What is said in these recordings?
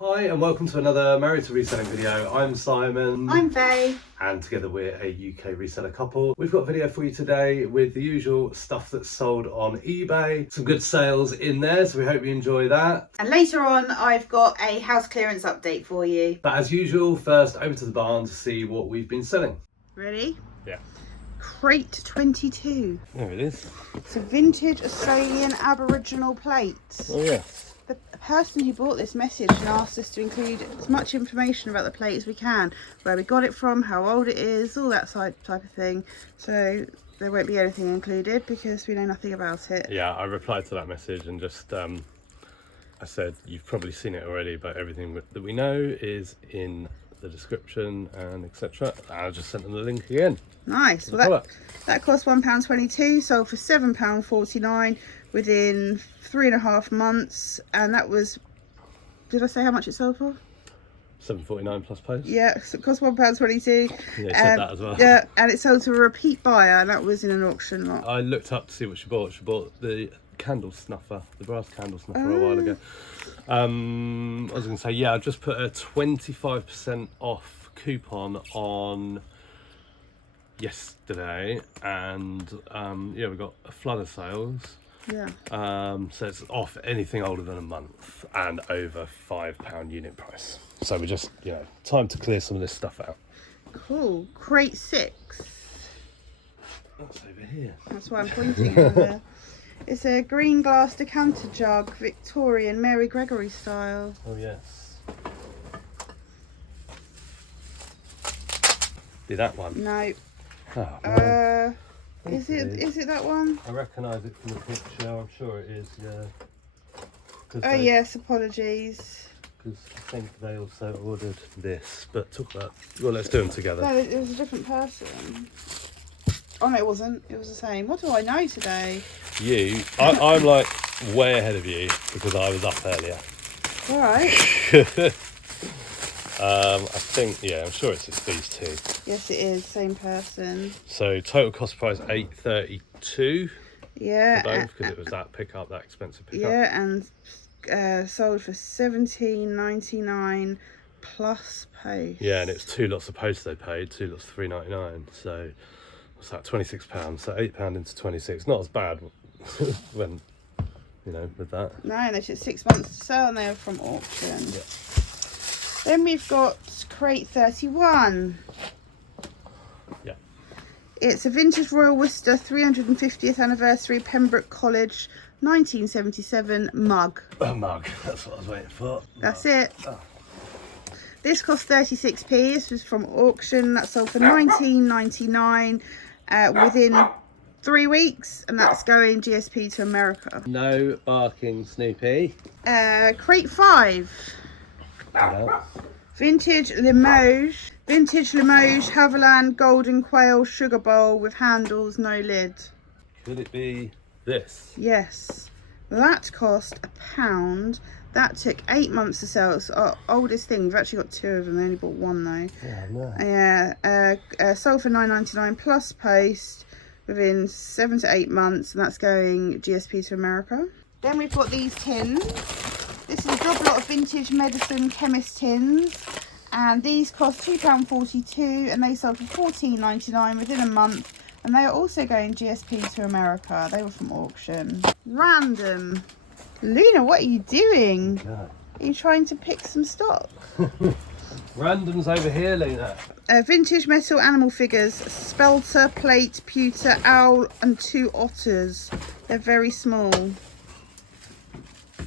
Hi and welcome to another Married to Reselling video. I'm Simon. I'm Faye. And together we're a UK reseller couple. We've got a video for you today with the usual stuff that's sold on eBay. Some good sales in there, so we hope you enjoy that. And later on, I've got a house clearance update for you. But as usual, first over to the barn to see what we've been selling. Ready? Yeah. Crate 22. There it is. It's a vintage Australian Aboriginal plate. Oh yes. The person who bought this message and asked us to include as much information about the plate as we can, where we got it from, how old it is, all that type of thing. So there won't be anything included because we know nothing about it. Yeah, I replied to that message and just I said you've probably seen it already, but everything that we know is in the description and etc. I just sent them the link again. Nice. Well, that cost £1.22, sold for £7.49 within 3.5 months, and that was, did I say how much it sold for? £7.49 plus post. Yeah, so it cost £1.22. Yeah, you said that as well. Yeah, and it sold to a repeat buyer, and that was in an auction lot. I looked up to see what she bought. She bought the candle snuffer, the brass candle snuffer a while ago. I was going to say, yeah, I just put a 25% off coupon on yesterday, and yeah, we got a flood of sales. Yeah. So it's off anything older than a month and over £5 unit price. So we just, time to clear some of this stuff out. Cool. Crate 6. That's over here. That's why I'm pointing over there. It's a green glass decanter jug, Victorian, Mary Gregory style. Oh yes. Be that one? No. Oh, no. Is it that one? I recognise it from the picture. I'm sure it is. Yeah. Oh yes. Apologies. Because I think they also ordered this. But talk about. Well, let's do them together. No, it was a different person. Oh no, it wasn't. It was the same. What do I know today? I'm like way ahead of you because I was up earlier. All right. I think, I'm sure it's these two. Yes, it is. Same person. So total cost price £8.32. Yeah. For both, because it was that expensive pickup. Yeah, and sold for $17.99 plus post. Yeah, and it's 2 lots of post they paid, 2 lots of £3.99. So what's that? £26. So £8 into 26. Not as bad when with that. No, they took 6 months to sell, and they were from auction. Yeah. Then we've got crate 31. Yeah. It's a vintage Royal Worcester 350th anniversary Pembroke College 1977 mug. A mug. That's what I was waiting for. That's it. Oh. This cost 36p. This was from auction. That sold for £19.99 within 3 weeks, and that's going GSP to America. No barking, Snoopy. Crate 5. Vintage Limoges Haviland Golden Quail Sugar Bowl with handles, no lid. Could it be this? Yes. That cost £1. That took 8 months to sell. It's our oldest thing. We've actually got 2 of them. They only bought 1 though. Yeah, no. Yeah. Sold for £9.99 plus post within 7 to 8 months, and that's going GSP to America. Then we've got these tins. This is a job lot of vintage medicine chemist tins, and these cost £2.42, and they sold for £14.99 within a month, and they are also going GSP to America. They were from auction. Random. Luna, what are you doing? Yeah. Are you trying to pick some stock? Random's over here, Luna. Vintage metal animal figures, spelter, plate, pewter, owl, and 2 otters. They're very small.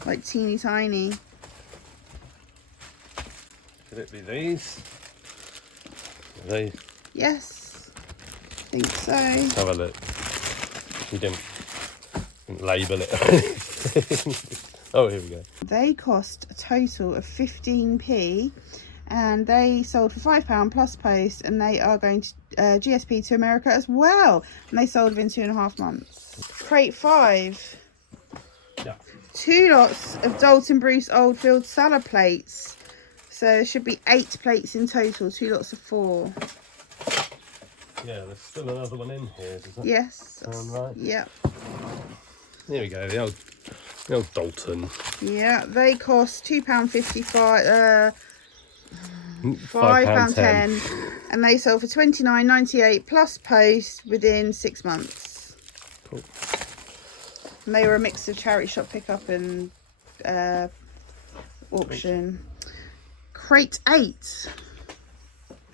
Like teeny tiny. Could it be these? Are they? Yes, I think so. Let's have a look. You didn't label it. Oh, here we go. They cost a total of 15p, and they sold for £5 plus post, and they are going to GSP to America as well, and they sold within 2.5 months. Crate 5. Yeah. 2 lots of Dalton Bruce Oldfield salad plates. So there should be 8 plates in total, 2 lots of 4. Yeah, there's still another one in here, does that Yes. sound right? Yep. Here we go, the old Oh, Dalton. Yeah, they cost £2.55. £5.10. £5.10, and they sold for £29.98 plus post within 6 months. Cool. And they were a mix of charity shop pickup and auction. Crate 8.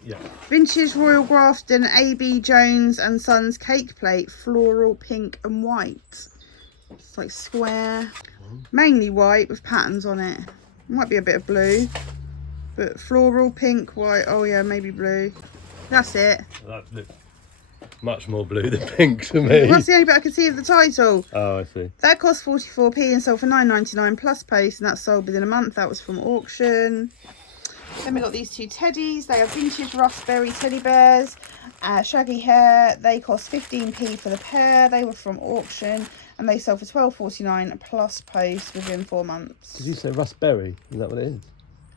Yeah. Vintage Royal Grafton AB Jones and Sons cake plate, floral pink and white. It's like square, mainly white with patterns on it. Might be a bit of blue, but floral pink, white. Oh yeah, maybe blue. That's it. That looks much more blue than pink to me. That's the only bit I can see of the title. Oh, I see. That cost 44p and sold for £9.99 plus post, and that's sold within a month. That was from auction. Then we got these 2 teddies. They are vintage raspberry teddy bears, shaggy hair. They cost 15p for the pair. They were from auction, and they sold for £12.49 plus post within 4 months. Did you say raspberry? Is that what it is?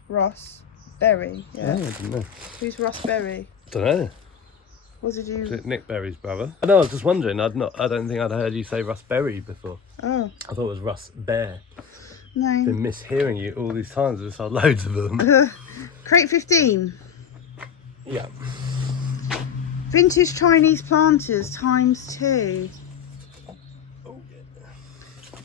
Ross Berry, yeah. Oh, I didn't know. Who's Ross Berry? Don't know. What did Is you? it Nick Berry's brother? I know. I was just wondering. I don't think I'd heard you say Russ Berry before. Oh I thought it was Russ Bear. no. Been mishearing you all these times. I've sold loads of them. Crate 15. Yeah. Vintage Chinese planters ×2. Oh yeah.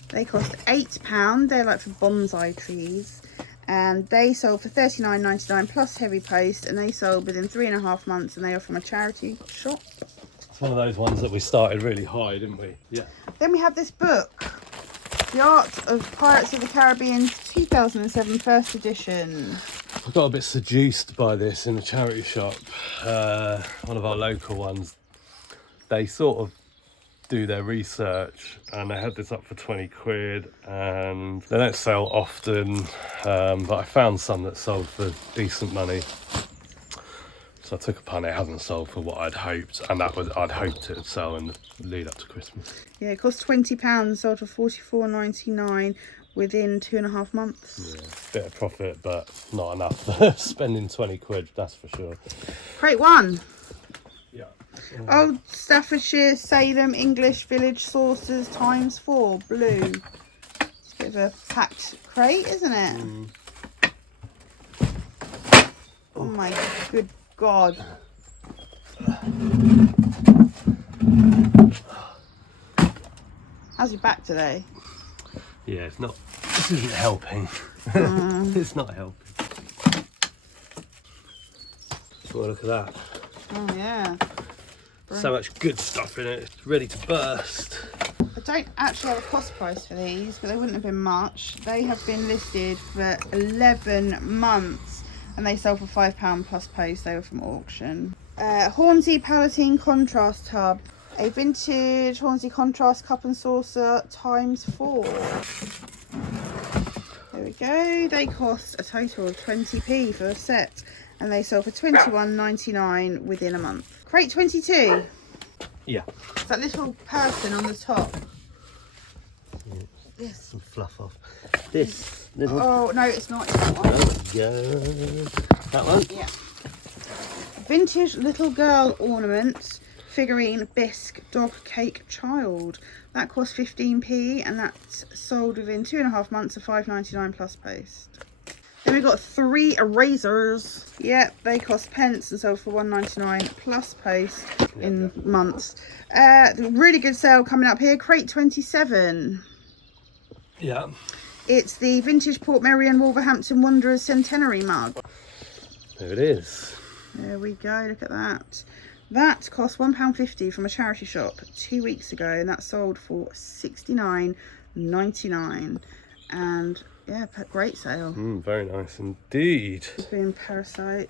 They cost £8. They're like for bonsai trees, and they sold for £39.99 plus heavy post, and they sold within 3.5 months, and they are from a charity shop. It's one of those ones that we started really high, didn't we? Yeah. Then we have this book, The Art of Pirates of the Caribbean 2007 first edition. I got a bit seduced by this in a charity shop, one of our local ones. They sort of do their research, and they had this up for 20 quid, and they don't sell often, but I found some that sold for decent money. So I took a punt. It hasn't sold for what I'd hoped, and I'd hoped it would sell in the lead up to Christmas. Yeah, it cost £20, sold for £44.99 within 2.5 months. Yeah, bit of profit, but not enough for spending 20 quid, that's for sure. Crate 1. Yeah. Old Staffordshire Salem English Village Saucers ×4 blue. It's a bit of a packed crate, isn't it? Oh my good God. How's your back today? Yeah, this isn't helping. It's not helping. Oh, look at that. Oh yeah. So much good stuff in it. It's ready to burst. I don't actually have a cost price for these, but they wouldn't have been much. They have been listed for 11 months, and they sold for £5 plus post. They were from auction. Hornsey Palatine Contrast Tub. A vintage Hornsey Contrast Cup and Saucer ×4. There we go. They cost a total of 20p for a set, and they sold for £21.99 within a month. Crate 22. Yeah. It's that little person on the top. Yes. Some fluff off. This little. Oh no, it's not. It's that one. There we go. That one. Yeah. Vintage little girl ornament figurine bisque dog cake child. That cost 15p, and that's sold within 2.5 months of £5.99 plus post. Then we've got 3 erasers. Yep, they cost pence and sold for £1.99 plus post in months. Really good sale coming up here. Crate 27. Yeah. It's the vintage Port Merion Wolverhampton Wanderers centenary mug. There it is. There we go. Look at that. That cost £1.50 from a charity shop 2 weeks ago, and that sold for £69.99. And yeah, great sale. Very nice indeed. It's been Parasite.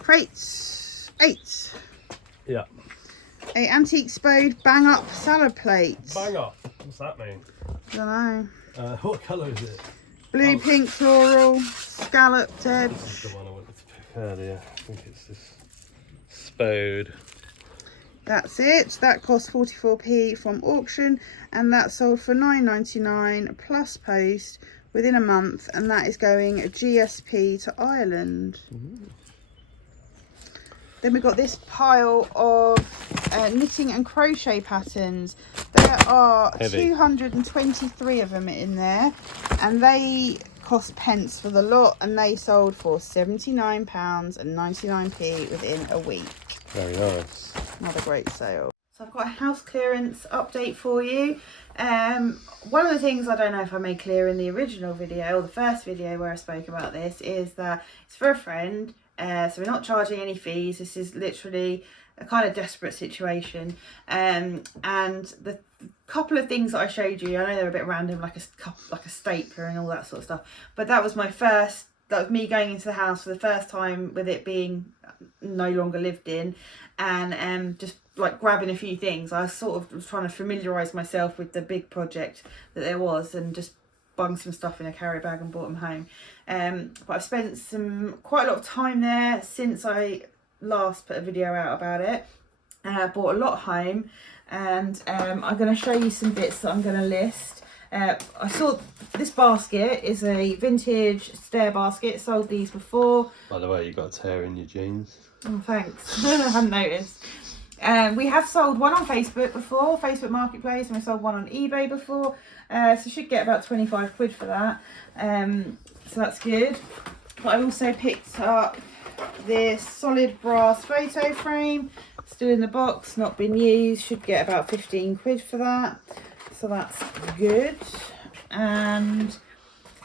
Crate 8. Yeah. A antique spode bang up salad plate. Bang up. What's that mean? I don't know. What colour is it? Blue, pink, floral, scalloped edge. This is the one I wanted to pick earlier. I think it's this spode. That's it. That cost 44p from auction, and that sold for £9.99 plus post within a month, and that is going GSP to Ireland. Then we've got this pile of knitting and crochet patterns. There are Heavy. 223 of them in there, and they cost pence for the lot, and they sold for £79.99 within a week. Very nice. Another great sale. So I've got a house clearance update for you. One of the things I don't know if I made clear in the original video or the first video where I spoke about this is that it's for a friend, so we're not charging any fees. This is literally a kind of desperate situation, and the couple of things that I showed you, I know they're a bit random, like a stapler and all that sort of stuff, but that was me going into the house for the first time with it being no longer lived in, and just like grabbing a few things. I sort of was trying to familiarise myself with the big project that there was, and just bung some stuff in a carry bag and brought them home. But I've spent quite a lot of time there since I last put a video out about it. I bought a lot home, and I'm going to show you some bits that I'm going to list. I saw this basket is a vintage stair basket. Sold these before. By the way, you got a tear in your jeans. Oh, thanks. I hadn't noticed. We have sold one on Facebook before, Facebook Marketplace, and we sold one on eBay before. So should get about 25 quid for that. So that's good. But I also picked up this solid brass photo frame. Still in the box, not been used. Should get about 15 quid for that. So that's good. And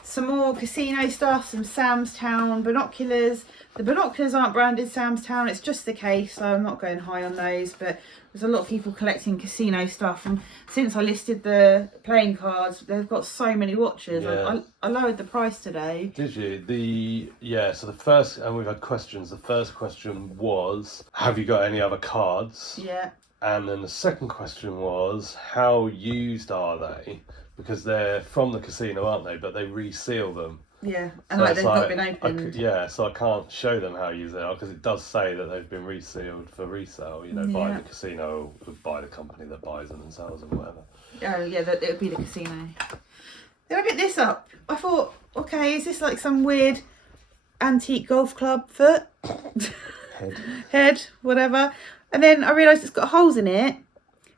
some more casino stuff, some Sam's Town binoculars. The binoculars aren't branded Sam's Town, it's just the case, so I'm not going high on those, but there's a lot of people collecting casino stuff, and since I listed the playing cards, they've got so many watches. Yeah. I lowered the price today. Did you? So the first, and we've had questions, the first question was, have you got any other cards? Yeah. And then the second question was, how used are they? Because they're from the casino, aren't they? But they reseal them. Yeah, and So they've not been opened. So I can't show them how used they are, because it does say that they've been resealed for resale, by the casino, or by the company that buys them and sells them, whatever. Oh yeah, it would be the casino. Then I picked this up. I thought, okay, is this like some weird antique golf club foot? Head, whatever. And then I realised it's got holes in it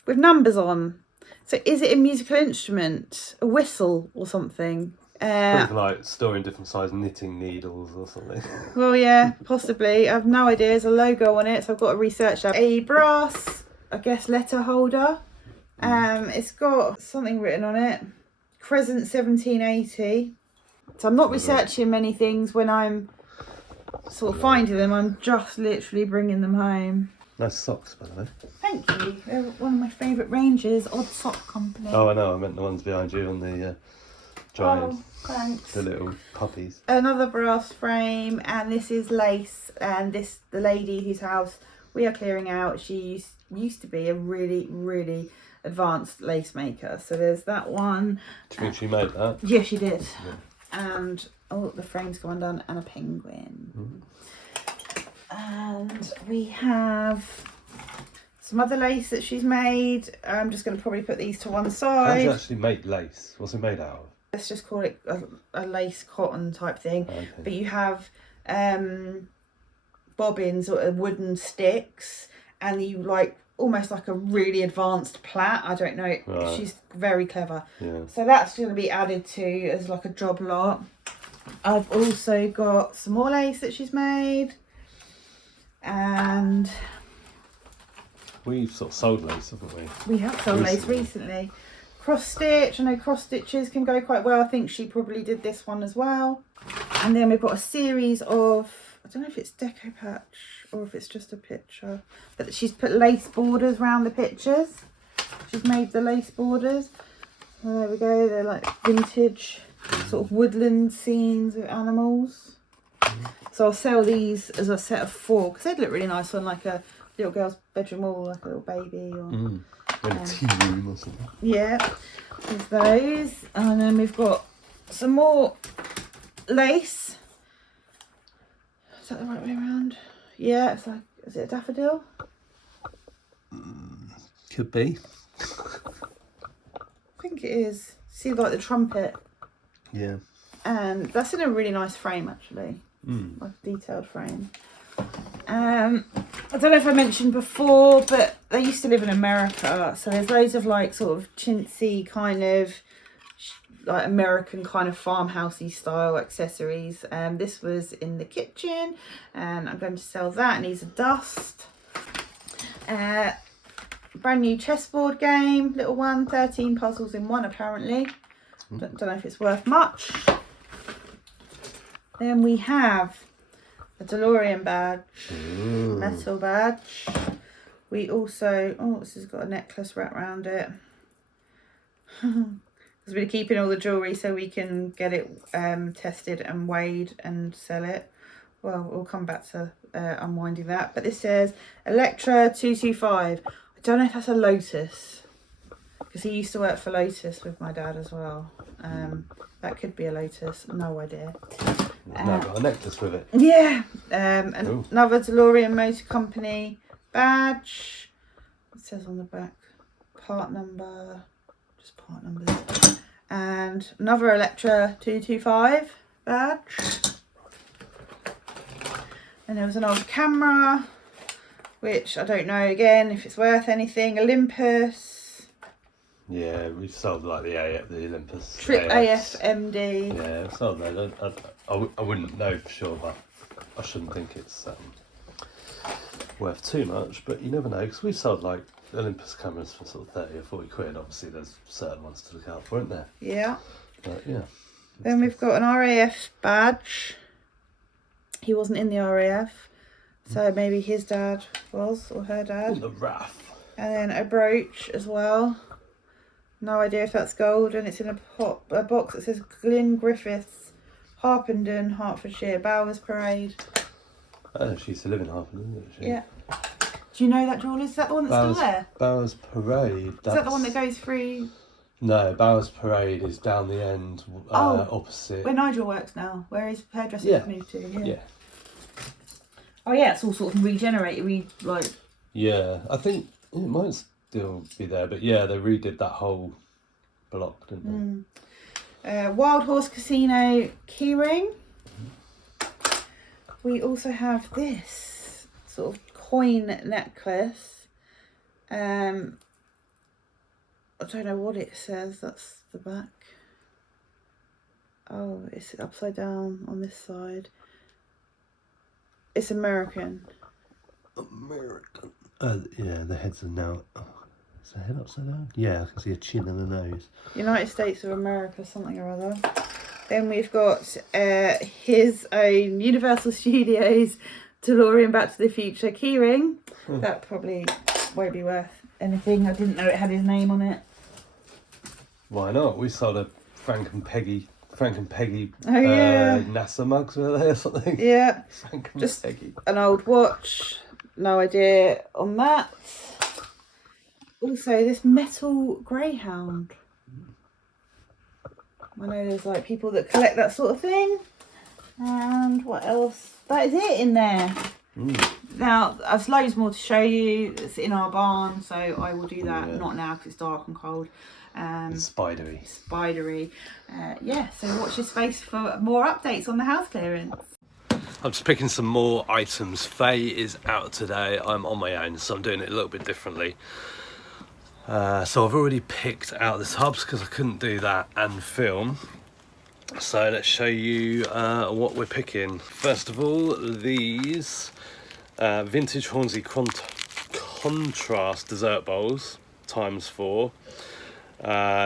with numbers on. So is it a musical instrument, a whistle or something? Probably like storing different size knitting needles or something. Well, yeah, possibly. I have no idea. There's a logo on it, so I've got to research that. A brass, I guess, letter holder. It's got something written on it. Crescent 1780. So I'm not researching many things when I'm sort of finding them. I'm just literally bringing them home. Nice socks, by the way. Thank you. They're one of my favourite ranges. Odd Sock Company. Oh, I know. I meant the ones behind you on the giant. Oh, thanks. The little puppies. Another brass frame, and this is lace. And the lady whose house we are clearing out, she used to be a really, really advanced lace maker. So there's that one. Do you think she made that? Yeah, she did. Yeah. And the frame's gone undone, and a penguin. And we have some other lace that she's made. I'm just going to probably put these to one How do side. you actually make lace? What's it made out of? Let's just call it a lace cotton type thing. Okay. But you have bobbins or wooden sticks, and you almost like a really advanced plait. I don't know. Right. She's very clever. Yeah. So that's going to be added to as like a job lot. I've also got some more lace that she's made. And we've sort of sold lace, haven't we? We have sold lace recently. Cross stitch. I know cross stitches can go quite well. I think she probably did this one as well. And then we've got a series of, I don't know if it's deco patch or if it's just a picture, but she's put lace borders around the pictures. She's made the lace borders. Well, there we go. They're like vintage sort of woodland scenes with animals. So I'll sell these as a set of 4 because they'd look really nice on like a little girl's bedroom wall, like a little baby, or in a tea room or something. Yeah, there's those. And then we've got some more lace. Is that the right way around? Yeah, it's like, is it a daffodil? Could be. I think it is. See, like the trumpet. Yeah. And that's in a really nice frame, actually. Like a detailed frame. I don't know if I mentioned before, but they used to live in America, so there's loads of like sort of chintzy kind of like American kind of farmhousey style accessories. This was in the kitchen, and I'm going to sell that. It needs a dust. Brand new chessboard game, little one, 13 puzzles in one apparently. Don't know if it's worth much. Then we have a DeLorean badge, metal badge. We also, oh, this has got a necklace wrapped around it. Because we're keeping all the jewellery so we can get it tested and weighed and sell it. Well, we'll come back to unwinding that. But this says Electra 225. I don't know if that's a Lotus, because he used to work for Lotus with my dad as well. That could be a Lotus, no idea. Now got a necklace with it. Yeah. Another DeLorean Motor Company badge. It says on the back part number, just part numbers. And another Electra 225 badge. And there was an old camera, which I don't know again if it's worth anything. Olympus. Yeah, we sold like the Olympus. Trip AFMD. Yeah, we sold those. I wouldn't know for sure, but I shouldn't think it's worth too much. But you never know, because we sold like Olympus cameras for sort of 30 or 40 quid. Obviously, there's certain ones to look out for, isn't there? Yeah. But yeah. Then we've got an RAF badge. He wasn't in the RAF, so maybe his dad was, or her dad. The RAF. And then a brooch as well. No idea if that's gold, and it's in a box that says Glyn Griffiths, Harpenden, Hertfordshire, Bowers Parade. Oh, she used to live in Harpenden, didn't she? Yeah. Do you know that jewel? Is that the one that's still there? Bowers Parade. Is that the one that goes through? No, Bowers Parade is down the end, opposite. Where Nigel works now, where his hairdresser moved to. Yeah. Oh yeah, it's all sort of regenerated. Yeah, I think it might still be there, but yeah, they redid that whole block, didn't they? Wild Horse Casino keyring. We also have this sort of coin necklace. I don't know what it says. That's the back. Oh, it's upside down on this side. It's American. American. Yeah, the heads are now. Oh, is the head upside down? Yeah, I can see a chin and a nose. United States of America, something or other. Then we've got his own Universal Studios DeLorean Back to the Future keyring. That probably won't be worth anything. I didn't know it had his name on it. Why not? We sold a Frank and Peggy yeah. NASA mugs, were they, or something? Yeah. Frank and Just Peggy. an old watch. No idea on that. Also, this metal greyhound. I know there's like people that collect that sort of thing. And what else? That is it in there. Now, there's loads more to show you. It's in our barn, so I will do that. Not now because it's dark and cold. It's spidery. Yeah, so watch this space for more updates on the house clearance. I'm just picking some more items. Faye is out today. I'm on my own, so I'm doing it a little bit differently. So I've already picked out the tubs because I couldn't do that and film. So let's show you what we're picking. First of all, these vintage Hornsey contrast dessert bowls ×4.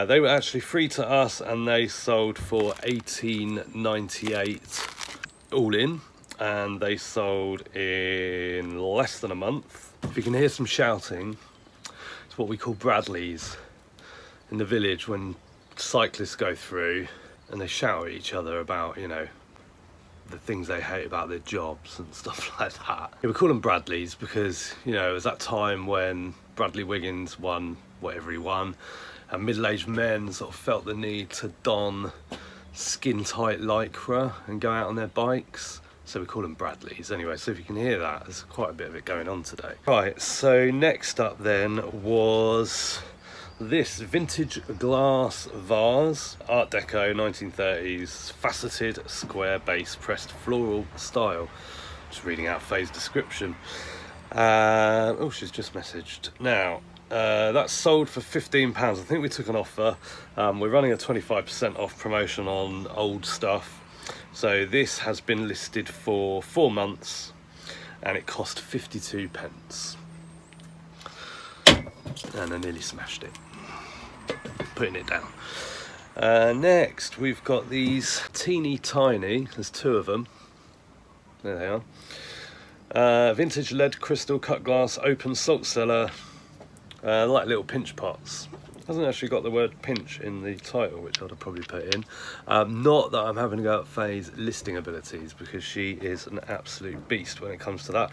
They were actually free to us and they sold for $18.98 all in, and they sold in less than a month. If you can hear some shouting, it's what we call Bradleys in the village when cyclists go through and they shout at each other about, you know, the things they hate about their jobs and stuff like that. Yeah, we call them Bradleys because, you know, it was that time when Bradley Wiggins won whatever he won, and middle-aged men sort of felt the need to don skin-tight lycra and go out on their bikes. So we call them Bradleys. Anyway, so if you can hear that, there's quite a bit of it going on today. Right, so next up then was this vintage glass vase, Art Deco 1930s, faceted square base pressed floral style. Just reading out Faye's description. Oh, she's just messaged. Now, that's sold for £15. I think we took an offer. We're running a 25% off promotion on old stuff. So this has been listed for 4 months and it cost 52 pence. And I nearly smashed it. Putting it down. Next, we've got these teeny tiny, there's 2 of them. There they are. Vintage lead crystal cut glass open salt cellar, like little pinch pots. Hasn't actually got the word pinch in the title, which I'd have probably put in. Not that I'm having to go at Faye's listing abilities, because she is an absolute beast when it comes to that.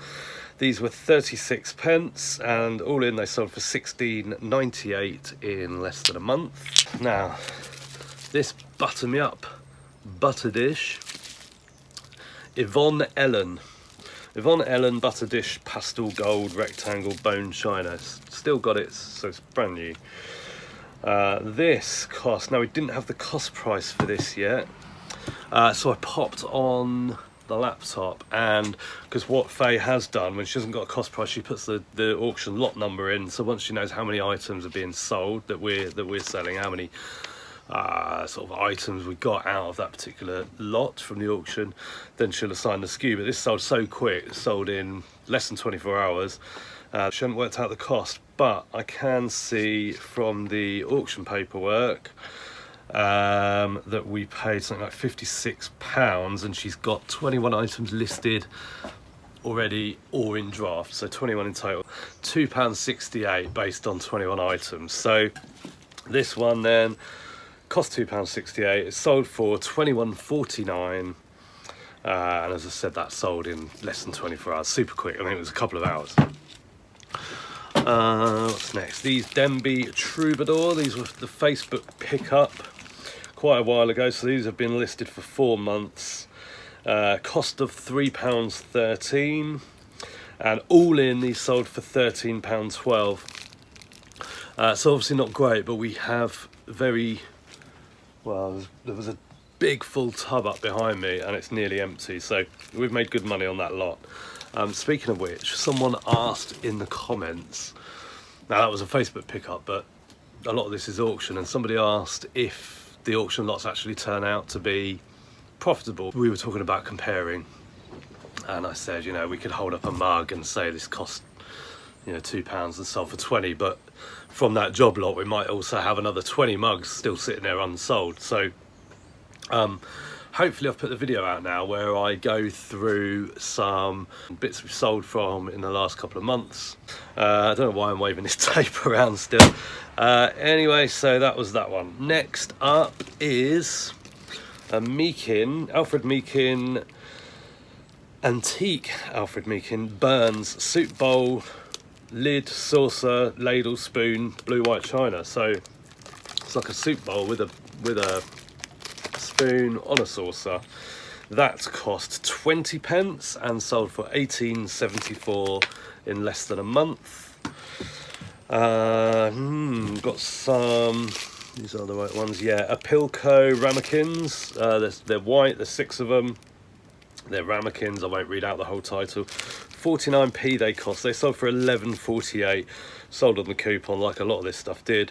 These were 36 pence, and all in they sold for £16.98 in less than a month. Now, this butter me up butter dish, Yvonne Ellen butter dish pastel gold rectangle bone china. Still got it, so it's brand new. This cost, now we didn't have the cost price for this yet, so I popped on the laptop, and because what Faye has done when she hasn't got a cost price, she puts the auction lot number in, so once she knows how many items are being sold that we're selling, how many sort of items we got out of that particular lot from the auction, then she'll assign the SKU. But this sold so quick, it sold in less than 24 hours. She hadn't worked out the cost, but I can see from the auction paperwork that we paid something like £56, and she's got 21 items listed already or in draft, so 21 in total. £2.68 based on 21 items. So this one then cost £2.68. It's sold for £21.49, and as I said, that sold in less than 24 hours. Super quick. I mean, it was a couple of hours. What's next? These Denby Troubadour. These were the Facebook pickup quite a while ago, so these have been listed for 4 months. Cost of £3.13, and all in these sold for £13.12. So obviously not great, but we have very well, there was a big full tub up behind me and it's nearly empty, so we've made good money on that lot. Speaking of which, someone asked in the comments, now that was a Facebook pickup, but a lot of this is auction, and somebody asked if the auction lots actually turn out to be profitable. We were talking about comparing, and I said, you know, we could hold up a mug and say this cost, you know, £2 and sold for 20, but from that job lot we might also have another 20 mugs still sitting there unsold. So hopefully I've put the video out now where I go through some bits we've sold from in the last couple of months. I don't know why I'm waving this tape around still. Anyway, so that was that one. Next up is a Meakin, Alfred Meakin, antique Alfred Meakin Burns soup bowl, lid, saucer, ladle, spoon, blue white china. So it's like a soup bowl with a spoon on a saucer. That cost 20 pence and sold for 18.74 in less than a month. Got some, these are the right ones, yeah, Apilco ramekins. They're white, there's 6 of them. They're ramekins, I won't read out the whole title. 49p they cost. They sold for 11.48, sold on the coupon like a lot of this stuff did,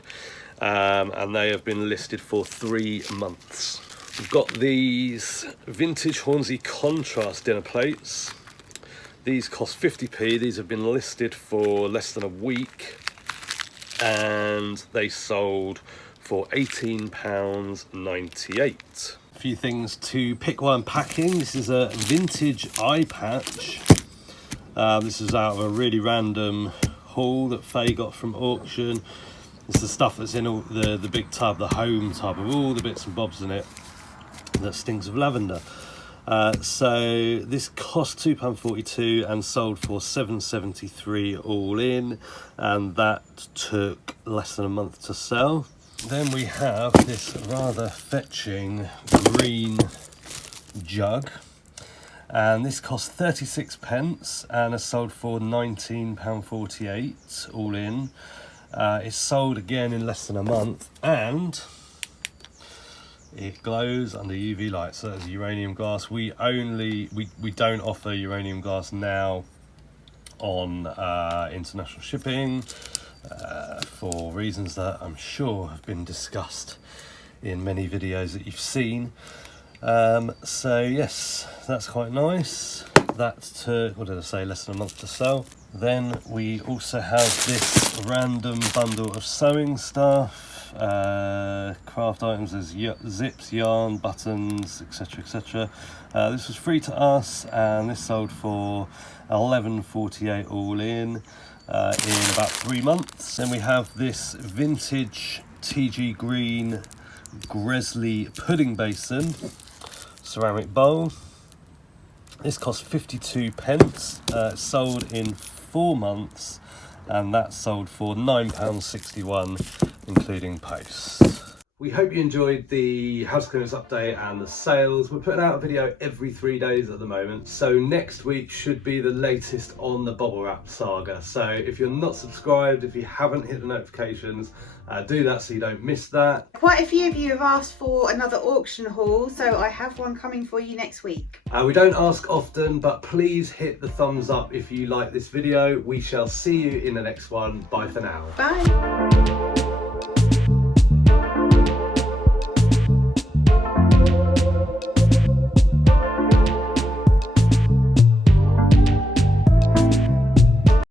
and they have been listed for 3 months. We've got these vintage Hornsey contrast dinner plates. These cost 50p. These have been listed for less than a week, and they sold for £18.98. A few things to pick while unpacking. This is a vintage eye patch. This is out of a really random haul that Faye got from auction. It's the stuff that's in all the big tub, the home tub, with all the bits and bobs in it that stinks of lavender. So this cost £2.42 and sold for £7.73 all in, and that took less than a month to sell. Then we have this rather fetching green jug, and this cost 36 pence and has sold for £19.48 all in. It's sold again in less than a month, and it glows under UV light. So that's uranium glass. We don't offer uranium glass now on international shipping for reasons that I'm sure have been discussed in many videos that you've seen. So yes, that's quite nice. That's to, what did I say, less than a month to sell. Then we also have this random bundle of sewing stuff, craft items. There's zips, yarn, buttons, etc, etc. This was free to us, and this sold for $11.48 all in about 3 months. Then we have this vintage TG green Gresley pudding basin ceramic bowl. This cost 52 pence. Sold in 4 months, and that sold for £9.61 including post. We hope you enjoyed the house clearance update and the sales. We're putting out a video every 3 days at the moment, so next week should be the latest on the bubble wrap saga. So if you're not subscribed, if you haven't hit the notifications, do that so you don't miss that. Quite a few of you have asked for another auction haul, so I have one coming for you next week. We don't ask often, but please hit the thumbs up if you like this video. We shall see you in the next one. Bye for now. Bye.